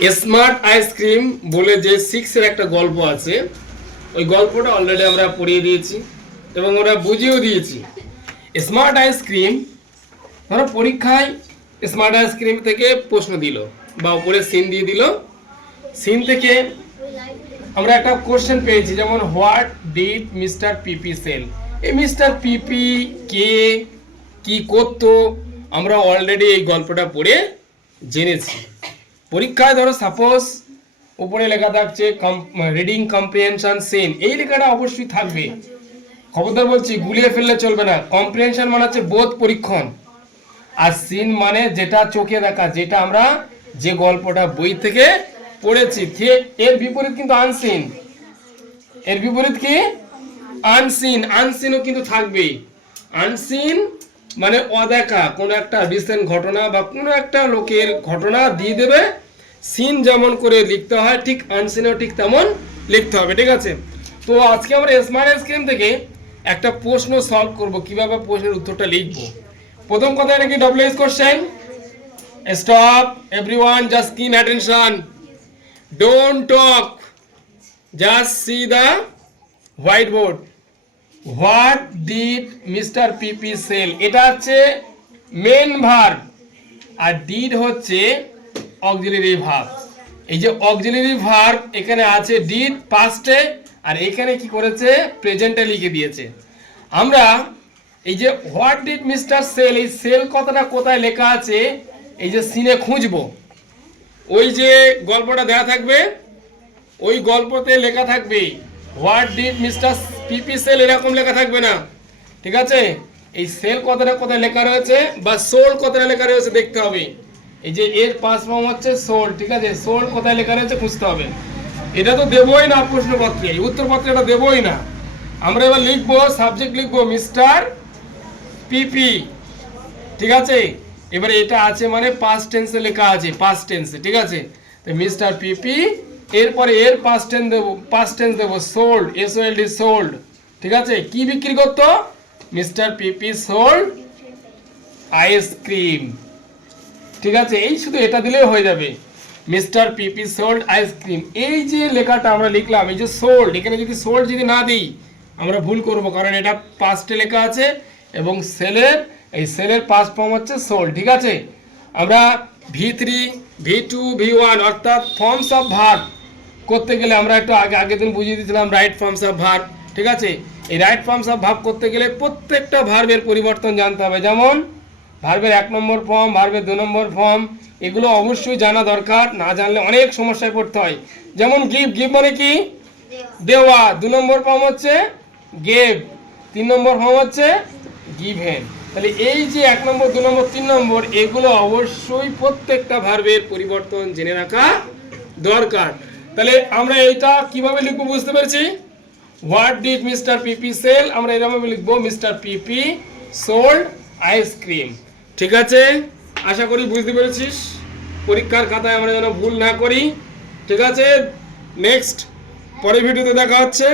Smart ice cream বলে যে 6 এর একটা গল্প আছে, ওই গল্পটা অলরেডি আমরা পড়িয়ে দিয়েছি এবং ওরা বুঝিয়েও দিয়েছি। স্মার্ট আইসক্রিম, ধরো পরীক্ষায় স্মার্ট আইসক্রিম থেকে প্রশ্ন দিল বা উপরে সিন দিয়ে দিল, সিন থেকে আমরা একটা কোশ্চেন পেয়েছি, যেমন what did mister PP sell. এই মিস্টার পিপি কে, কি করতো, আমরা অলরেডি এই গল্পটা পড়ে জেনেছি। পরীক্ষায় ধরো সাপোজ উপরে লেখা থাকছে রিডিং কম্প্রিহেনশন সিন, এই লেখাটা অবশ্যই থাকবে। খবরদার বলছি, গুলিয়ে ফেললে চলবে না। কম্প্রিহেনশন মানে হচ্ছে বোধ পরীক্ষণ, আর সিন মানে যেটা চোখে দেখা, যেটা আমরা যে গল্পটা বই থেকে পড়েছি। এর বিপরীত কিন্তু আনসিন। এর বিপরীত কি? আনসিন। আনসিনও কিন্তু থাকবে। আনসিন মানে অদেখা কোনো একটা রিসেন্ট ঘটনা বা কোনো একটা লোকের ঘটনা দিয়ে দেবে। সিন যেমন করে লিখতে হয়, ঠিক আনসিনও ঠিক তেমন লিখতে হবে, ঠিক আছে? তো আজকে আমরা স্মার্ট আইসক্রিম থেকে একটা প্রশ্ন সলভ করব, কিভাবে প্রশ্নের উত্তরটা লিখব। প্রথম কথা নাকি WH question. Stop everyone, just keen attention, don't talk, just see the white board. What did mister PP sell, এটা হচ্ছে মেন ভার্ব, আর ডিড হচ্ছে অক্সিলারি ভার্ব। এই যে অক্সিলারি ভার্ব এখানে আছে ডিড পাস্টে, আর এখানে কি করেছে? প্রেজেন্টে লিখে দিয়েছে। আমরা এই যে হোয়াট ডিড মিস্টার সেল, এই সেল কথাটা কোথায় লেখা আছে, এই যে সিনে খুঁজবো। ওই যে গল্পটা দেওয়া থাকবে, ওই গল্পতে লেখা থাকবে what did mister PP sell, এরকম লেখা থাকবে না, ঠিক আছে? এই সেল কথাটা কোথায় লেখা রয়েছে বা সোল কথাটা লেখা রয়েছে দেখতে হবে। এই যে এর পাস ফর্ম হচ্ছে সোল, ঠিক আছে? সোল কোথায় লেখা রয়েছে খুঁজতে হবে। এটা তো দেবই না প্রশ্নপত্রে, উত্তরপত্রে এটা দেবই না। আমরা এবার লিখবো, সাবজেক্ট লিখবো মিস্টার পিপি, ঠিক আছে? এবারে এটা আছে মানে পাস্ট টেন্সে লেখা আছে, পাস্ট টেন্সে, ঠিক আছে? তো মিস্টার পিপি, এরপরে এর পাস্ট টেন্স দেবো, পাস্ট টেন্স দেবো সোল্ড, এসওএলডি সোল্ড, ঠিক আছে? কি বিক্রি করতো? মিস্টার পিপি সোল্ড আইসক্রিম, ঠিক আছে? এই শুধু এটা দিলেই হয়ে যাবে, মিস্টার পিপি সোল্ড আইসক্রিম। এই যে লেখাটা আমরা লিখলাম, এই যে সোল্ড, এখানে যদি সোল্ড যদি না দিই আমরা ভুল করব, কারণ এটা পাস্টে লেখা আছে এবং সেলের, এই সেলের পাস্ট ফর্ম হচ্ছে সোল্ড, ঠিক আছে? আমরা V3, V2, V1 অর্থাৎ ফর্মস অফ ভার্ব করতে গেলে আমরা একটু আগের দিন বুঝিয়ে দিয়েছিলাম রাইট ফর্মস অফ ভার্ব, ঠিক আছে? এই রাইট ফর্মস অফ ভার্ব করতে গেলে প্রত্যেকটা ভার্বের পরিবর্তন জানতে হবে। যেমন ভার্বের 1 নম্বর ফর্ম, ভার্বের 2 নম্বর ফর্ম, এগুলো অবশ্যই জানা দরকার। না জানলে অনেক সমস্যায় পড়তে হয়। যেমন গিভ, গিভ মানে কি? দেওয়া। 2 নম্বর ফর্ম হচ্ছে গেভ, 3 নম্বর ফর্ম হচ্ছে গিভেন। তাহলে এই যে 1 নম্বর, 2 নম্বর, 3 নম্বর, এগুলো অবশ্যই প্রত্যেকটা ভার্বের পরিবর্তন জেনে রাখা দরকার। তাহলে আমরা এইটা কিভাবে লিখবো বুঝতে পেরেছি? What did mister PP sell, আমরা এরকম লিখবো মিস্টার পিপি সোল্ড আইসক্রিম, ঠিক আছে? আশা করি বুঝতে পেরেছিস। পরীক্ষার খাতায় আমরা যেন ভুল না করি, ঠিক আছে? নেক্সট পরের ভিডিওতে দেখা হচ্ছে।